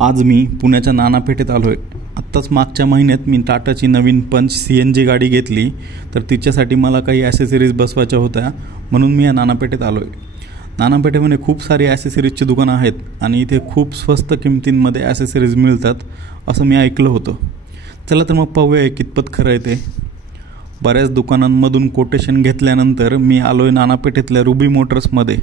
आज मी पुण्याच्या नानापेठेत आलो आहे। आत्ताच मागच्या महिन्यात मी टाटाची नवीन पंच CNG गाडी घेतली, तर तिच्यासाठी मला काही ॲसेसरीज बसवायच्या होत्या, म्हणून मी या नानापेठेत आलो आहे। नानापेठेमध्ये खूप सारी ॲसेसरीजची दुकानं आहेत आणि इथे खूप स्वस्त किमतींमध्ये ॲसेसरीज मिळतात असं मी ऐकलं होतं। चला तर मग पाहूया कितपत खरं आहे ते। बऱ्याच दुकानांमधून कोटेशन घेतल्यानंतर मी आलो आहे नानापेठेतल्या रुबी मोटर्समध्ये।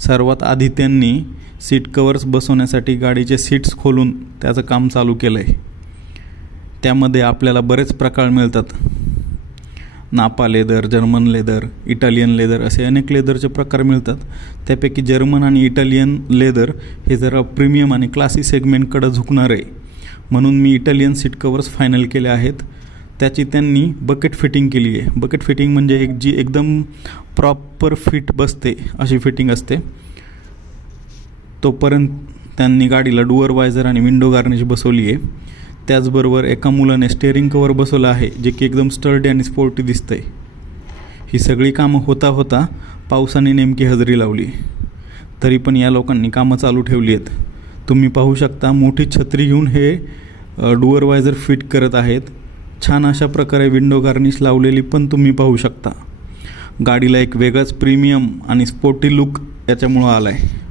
सर्वात आधी त्यांनी सीट कवर्स बसवण्यासाठी गाडीचे सीट्स खोलून त्याचं काम चालू केलं आहे। त्यामध्ये आपल्याला बरेच प्रकार मिळतात। नापा leather, German leather, Italian leather असे अनेक लेदरचे प्रकार मिळतात। त्यापैकी जर्मन आणि इटालियन लेदर हे जरा प्रीमियम आणि क्लासी सेगमेंटकडे झुकणार आहे, म्हणून मी इटालियन सीट कवर्स फायनल केले आहेत। त्याची त्यांनी बकेट फिटिंग केली आहे। बकेट फिटिंग म्हणजे जी एकदम प्रॉपर फिट बसते अशी फिटिंग असते। तोपर्यंत त्यांनी गाडीला डुअर वायझर आणि विंडो गार्निश बसवली आहे। त्याचबरोबर एका मुलाने स्टेअरिंग कवर बसवलं आहे, जे की एकदम स्टर्डी आणि स्पोर्टी दिसतंय। ही सगळी कामं होता होता पावसाने नेमकी हजेरी लावली, तरी पण या लोकांनी कामं चालू ठेवली आहेत। तुम्ही पाहू शकता मोठी छत्री घेऊन हे डुअर वायझर फिट करत आहेत। छान अशा प्रकारे विंडो गार्निश लावलेली पण तुम्ही पाहू शकता। गाडीला एक वेगळाच प्रीमियम आणि स्पोर्टी लुक याच्यामुळं आला आहे।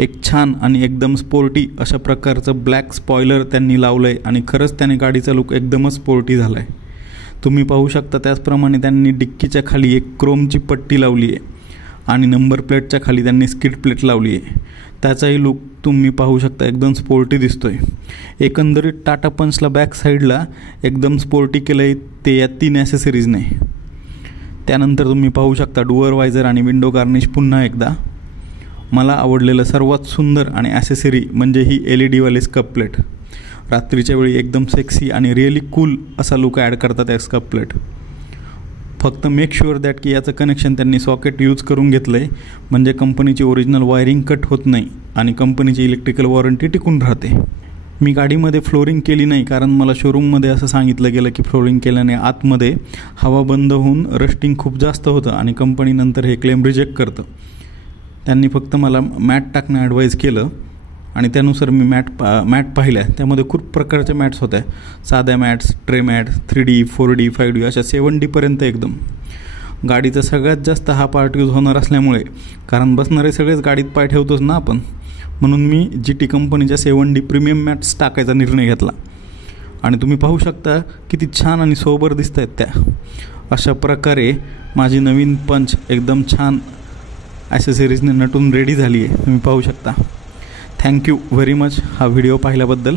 एक छान आणि एकदम स्पोर्टी अशा प्रकारचं ब्लॅक स्पॉयलर त्यांनी लावलं आहे आणि खरंच त्याने गाडीचा लुक एकदमच स्पोर्टी झाला आहे। तुम्ही पाहू शकता त्याचप्रमाणे त्यांनी डिक्कीच्या खाली एक क्रोमची पट्टी लावली आहे आणि नंबर प्लेटच्या खाली त्यांनी स्किड प्लेट लावली आहे। त्याचाही लुक तुम्ही पाहू शकता, एकदम स्पोर्टी दिसतोय। एकंदरीत टाटा पंचला बॅक साईडला एकदम स्पोर्टी केलं आहे ते या 3 ॲसेसरीजने। त्यानंतर तुम्ही पाहू शकता डुअर वायझर आणि विंडो गार्निश पुन्हा एकदा। मला आवडलेलं सर्वात सुंदर आणि ॲसेसरी म्हणजे ही LED वाली स्कप प्लेट। रात्रीच्या वेळी एकदम सेक्सी आणि रिअली कूल असा लुक ॲड करतात या स्कप प्लेट। फक्त मेक शुअर दॅट की याचं कनेक्शन त्यांनी सॉकेट यूज करून घेतलं आहे, म्हणजे कंपनीची ओरिजिनल वायरिंग कट होत नाही आणि कंपनीची इलेक्ट्रिकल वॉरंटी टिकून राहते। मी गाडीमध्ये फ्लोरिंग केली नाही, कारण मला शोरूममध्ये असं सांगितलं गेलं की फ्लोरिंग केल्याने आतमध्ये हवा बंद होऊन रस्टिंग खूप जास्त होतं आणि कंपनी नंतर हे क्लेम रिजेक्ट करतं। त्यांनी फक्त मला मॅट टाकणं ॲडवाईज केलं आणि त्यानुसार मी मॅट पाहिल्या। त्यामध्ये खूप प्रकारच्या मॅट्स होत्या, साध्या mats, tray mat, 3D, 4D, 5D अशा 7D एकदम। गाडीचा सगळ्यात जास्त हा पार्ट यूज होणार असल्यामुळे, कारण बसणारे सगळेच गाडीत पाय ठेवतोच ना आपण, म्हणून मी GT कंपनीच्या 7D प्रीमियम मॅट्स टाकायचा निर्णय घेतला। आणि तुम्ही पाहू शकता किती छान आणि सोबर दिसत आहेत त्या। अशा प्रकारे माझी नवीन पंच एकदम छान ॲसेसरीजने नटून रेडी झाली आहे, तुम्ही पाहू शकता। थँक्यू व्हेरी मच हा व्हिडिओ पाहिल्याबद्दल।